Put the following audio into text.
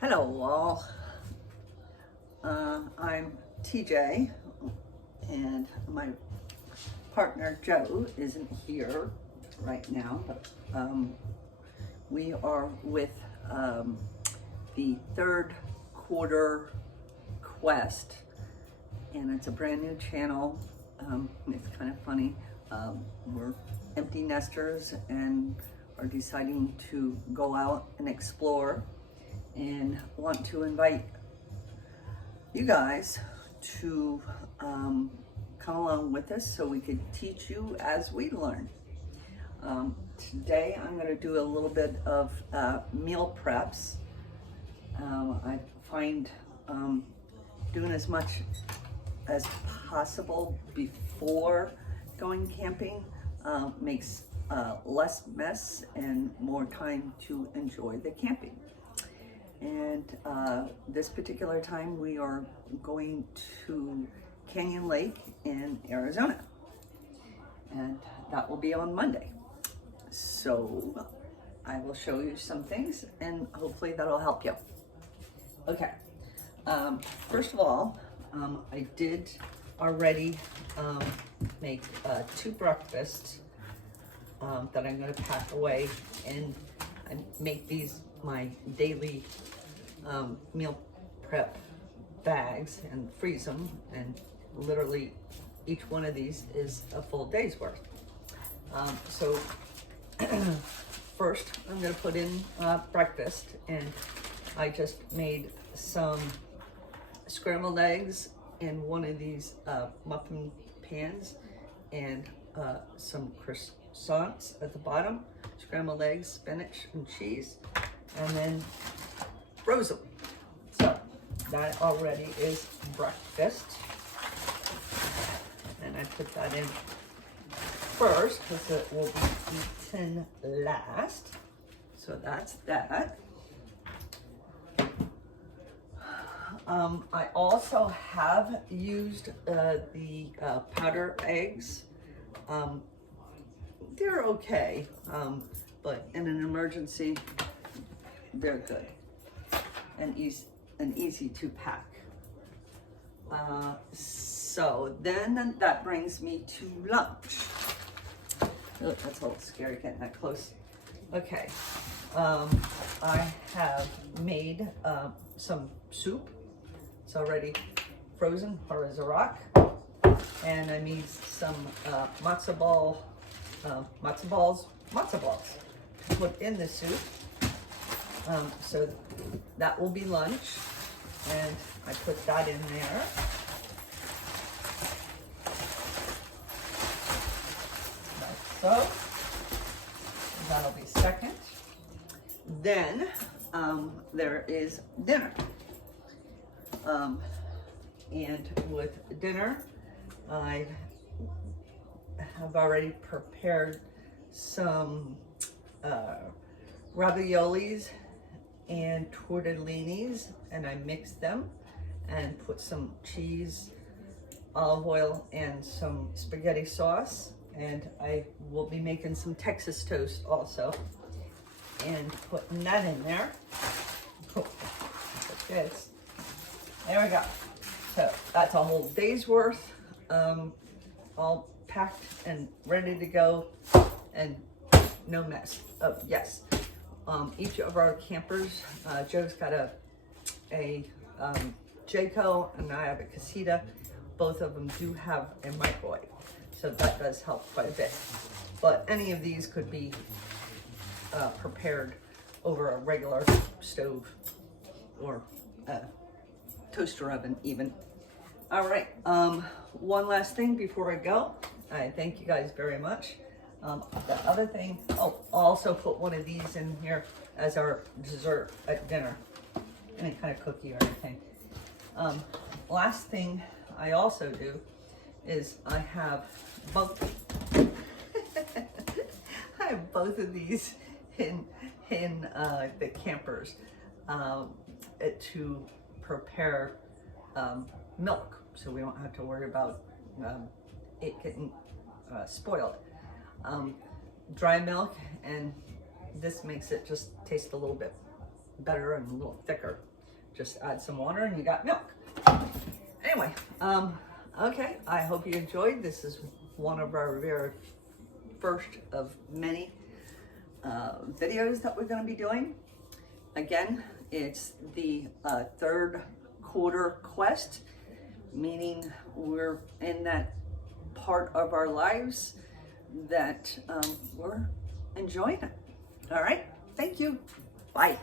Hello all, I'm TJ and my partner Joe isn't here right now, but we are with the third quarter quest, and it's a brand new channel. It's kind of funny. We're empty nesters and are deciding to go out and explore, and want to invite you guys to come along with us so we could teach you as we learn. Today I'm going to do a little bit of meal preps. I find doing as much as possible before going camping makes less mess and more time to enjoy the camping. And this particular time we are going to Canyon Lake in Arizona, and that will be on Monday. So I will show you some things and hopefully that'll help you. Okay, first of all, I did already make 2 breakfasts that I'm going to pack away, and I make these my daily meal prep bags and freeze them, and literally each one of these is a full day's worth. So first I'm going to put in breakfast, and I just made some scrambled eggs in one of these muffin pans, and some croissants at the bottom, scrambled eggs, spinach, and cheese, and then froze them. So that already is breakfast, and I put that in first because it will be eaten last. So that's that. I also have used the powder eggs. They're okay, but in an emergency, they're good and easy to pack. So then that brings me to lunch. Oh, that's a little scary getting that close. Okay, I have made some soup. It's already frozen, hard as a rock, and I made some matzo balls to put in the soup. So that will be lunch, and I put that in there. Like so. That'll be second. Then there is dinner. And with dinner, I have already prepared some raviolis and tortellinis, and I mixed them and put some cheese, olive oil, and some spaghetti sauce, and I will be making some Texas toast also and putting that in there. Oh, like this. There we go. So that's a whole day's worth, all packed and ready to go, and no mess. Oh yes, each of our campers, Joe's got a Jayco, and I have a Casita. Both of them do have a microwave, so that does help quite a bit. But any of these could be prepared over a regular stove or toaster oven even. All right, one last thing before I go. I thank you guys very much. The other thing, I'll also put one of these in here as our dessert at dinner, any kind of cookie or anything. Last thing I also do is I have both I have both of these in the campers to prepare milk, so we don't have to worry about it getting spoiled. Dry milk, and this makes it just taste a little bit better and a little thicker. Just add some water and you got milk. Anyway, okay, I hope you enjoyed. This is one of our very first of many videos that we're going to be doing. Again, it's the third quarter quest, meaning we're in that part of our lives that we're enjoying it. All right, thank you. Bye.